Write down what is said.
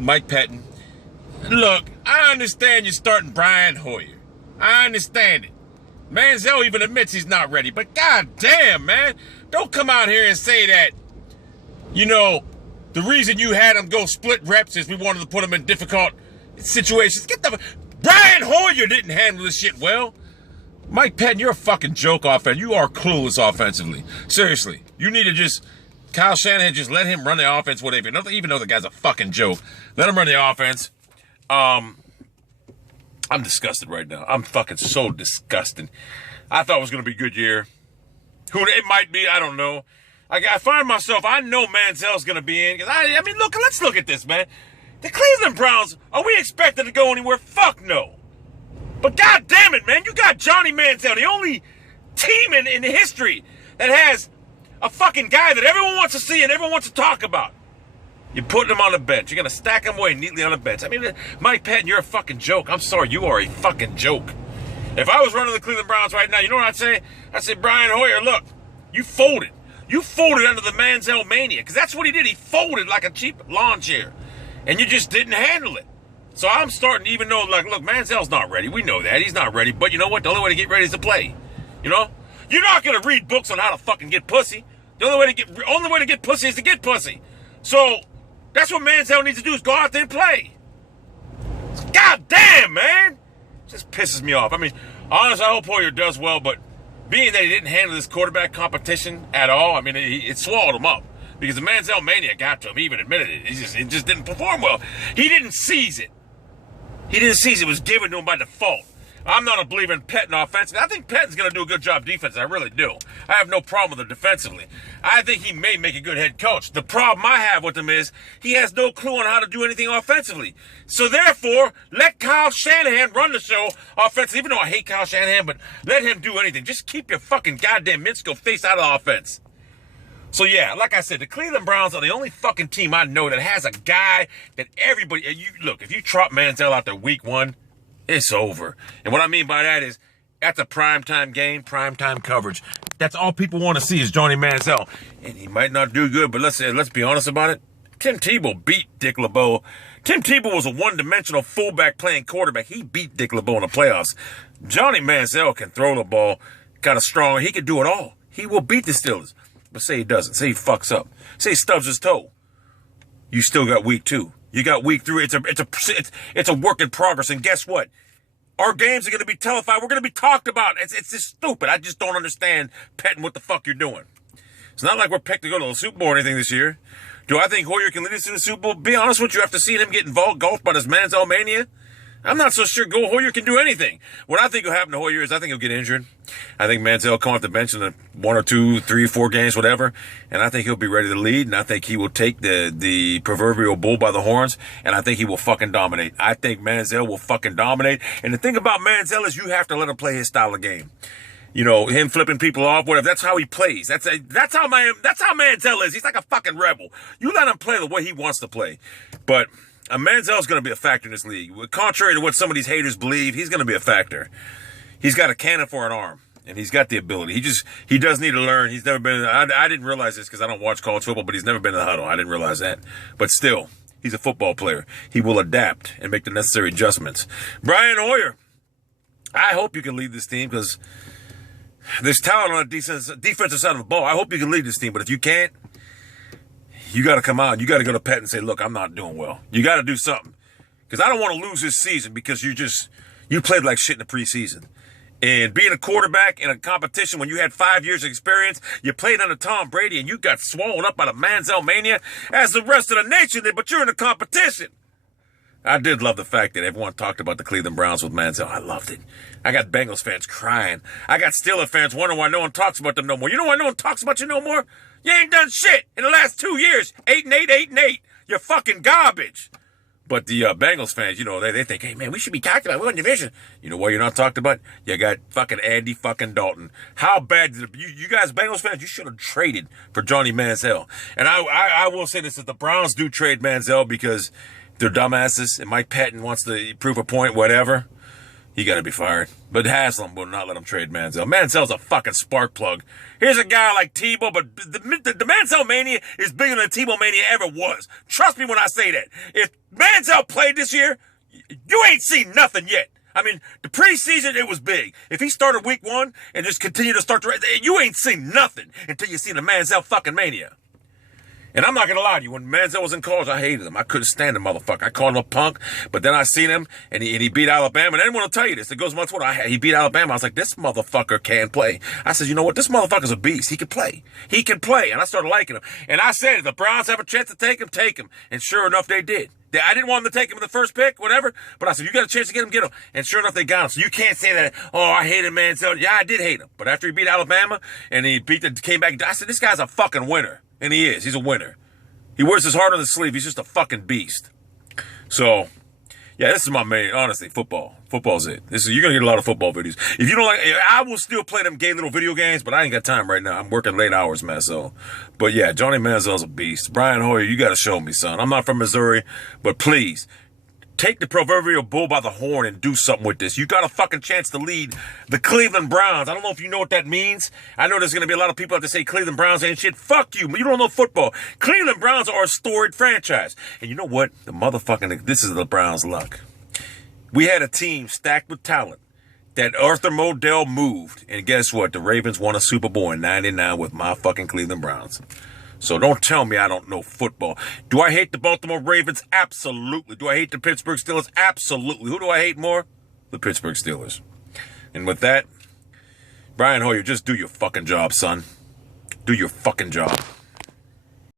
Mike Pettin. Look, I understand you're starting Brian Hoyer. I understand it. Manziel even admits he's not ready. But goddamn, man, don't come out here and say that, the reason you had him go split reps is we wanted to put him in difficult situations. Brian Hoyer didn't handle this shit well. Mike Pettin, you're a fucking joke offense. You are clueless offensively. Seriously. You need to Kyle Shanahan, just let him run the offense, whatever. Even though the guy's a fucking joke. Let him run the offense. I'm disgusted right now. I'm fucking so disgusted. I thought it was going to be a good year. Who it might be, I don't know. I find myself, I know Manziel's going to be in. I mean, look, let's look at this, man. The Cleveland Browns, are we expected to go anywhere? Fuck no. But god damn it, man, you got Johnny Manziel, the only team in history that has a fucking guy that everyone wants to see and everyone wants to talk about. You're putting him on the bench. You're going to stack him away neatly on the bench. I mean, Mike Pettin, you're a fucking joke. I'm sorry, you are a fucking joke. If I was running the Cleveland Browns right now, you know what I'd say? I'd say, Brian Hoyer, look, you folded. You folded under the Manziel mania, because that's what he did. He folded like a cheap lawn chair, and you just didn't handle it. So I'm starting to even know, like, look, Manziel's not ready. We know that. He's not ready. But you know what? The only way to get ready is to play. You know? You're not going to read books on how to fucking get pussy. The only way to get pussy is to get pussy. So that's what Manziel needs to do, is go out there and play. God damn, man. It just pisses me off. I mean, honestly, I hope Hoyer does well, but being that he didn't handle this quarterback competition at all, I mean, it swallowed him up. Because the Manziel mania got to him. He even admitted it. It just didn't perform well. He didn't seize it. He didn't seize it. It was given to him by default. I'm not a believer in Pettin offensively. I think Pettin's going to do a good job defensively. I really do. I have no problem with him defensively. I think he may make a good head coach. The problem I have with him is he has no clue on how to do anything offensively. So therefore, let Kyle Shanahan run the show offensively. Even though I hate Kyle Shanahan, but let him do anything. Just keep your fucking goddamn Minsko face out of the offense. So yeah, like I said, the Cleveland Browns are the only fucking team I know that has a guy that everybody, look, if you trot Manziel out there week one, it's over. And what I mean by that is, that's a primetime game, primetime coverage. That's all people want to see is Johnny Manziel. And he might not do good, but let's be honest about it. Tim Tebow beat Dick LeBeau. Tim Tebow was a one-dimensional fullback playing quarterback. He beat Dick LeBeau in the playoffs. Johnny Manziel can throw the ball, kind of strong. He can do it all. He will beat the Steelers. But say he doesn't. Say he fucks up. Say he stubs his toe. You still got week 2. You got week 3. It's a work in progress. And guess what? Our games are going to be televised. We're going to be talked about. It's just stupid. I just don't understand, Pettin, what the fuck you're doing. It's not like we're picked to go to the Super Bowl or anything this year. Do I think Hoyer can lead us to the Super Bowl? Be honest with you, after seeing him get involved golf by this Manziel mania, I'm not so sure Hoyer can do anything. What I think will happen to Hoyer is I think he'll get injured. I think Manziel will come off the bench in 1 or 2, 3, 4 games, whatever. And I think he'll be ready to lead. And I think he will take the proverbial bull by the horns. And I think he will fucking dominate. I think Manziel will fucking dominate. And the thing about Manziel is you have to let him play his style of game. You know, him flipping people off, whatever. That's how he plays. That's how Manziel is. He's like a fucking rebel. You let him play the way he wants to play. But Manziel's going to be a factor in this league. Contrary to what some of these haters believe, he's going to be a factor. He's got a cannon for an arm, and he's got the ability. He does need to learn. He's never been. I didn't realize this because I don't watch college football, but he's never been in the huddle. I didn't realize that. But still, he's a football player. He will adapt and make the necessary adjustments. Brian Hoyer, I hope you can lead this team because there's talent on the defensive side of the ball. I hope you can lead this team, but if you can't, you got to come out. You got to go to Pettin and say, look, I'm not doing well. You got to do something. Because I don't want to lose this season because you played like shit in the preseason. And being a quarterback in a competition when you had 5 years of experience, you played under Tom Brady and you got swollen up by the Manziel mania as the rest of the nation did, but you're in a competition. I did love the fact that everyone talked about the Cleveland Browns with Manziel. I loved it. I got Bengals fans crying. I got Steelers fans wondering why no one talks about them no more. You know why no one talks about you no more? You ain't done shit in the last 2 years. 8-8, 8-8. You're fucking garbage. But the Bengals fans, you know, they think, hey, man, we should be talked about. We're in division. You know why you're not talked about? You got fucking Andy fucking Dalton. How bad did you guys, Bengals fans, you should have traded for Johnny Manziel. And I will say this, that the Browns do trade Manziel because they're dumbasses and Mike Pettin wants to prove a point, whatever. He got to be fired. But Haslam will not let him trade Manziel. Manziel's a fucking spark plug. Here's a guy like Tebow, but the Manziel mania is bigger than Tebow mania ever was. Trust me when I say that. If Manziel played this year, you ain't seen nothing yet. I mean, the preseason, it was big. If he started week 1 and just continued to start you ain't seen nothing until you see the Manziel fucking mania. And I'm not going to lie to you. When Manziel was in college, I hated him. I couldn't stand the motherfucker. I called him a punk. But then I seen him, and he beat Alabama. And anyone will tell you this. It goes much further. He beat Alabama. I was like, this motherfucker can play. I said, you know what? This motherfucker's a beast. He can play. He can play. And I started liking him. And I said, if the Browns have a chance to take him, take him. And sure enough, they did. I didn't want them to take him in the first pick, whatever. But I said, you got a chance to get him, get him. And sure enough, they got him. So you can't say that, oh, I hated Manziel. Yeah, I did hate him. But after he beat Alabama, and he came back, I said, this guy's a fucking winner. And he is. He's a winner. He wears his heart on his sleeve. He's just a fucking beast. So, yeah, this is my main, honestly, football. Football's it. You're going to get a lot of football videos. If you don't like, I will still play them gay little video games, but I ain't got time right now. I'm working late hours, man, so. But yeah, Johnny Manziel's a beast. Brian Hoyer, you got to show me, son. I'm not from Missouri, but please, take the proverbial bull by the horn and do something with this. You got a fucking chance to lead the Cleveland Browns. I don't know if you know what that means. I know there's going to be a lot of people that say Cleveland Browns ain't shit. Fuck you. You don't know football. Cleveland Browns are a storied franchise. And you know what? This is the Browns' luck. We had a team stacked with talent that Arthur Modell moved. And guess what? The Ravens won a Super Bowl in '99 with my fucking Cleveland Browns. So don't tell me I don't know football. Do I hate the Baltimore Ravens? Absolutely. Do I hate the Pittsburgh Steelers? Absolutely. Who do I hate more? The Pittsburgh Steelers. And with that, Brian Hoyer, just do your fucking job, son. Do your fucking job.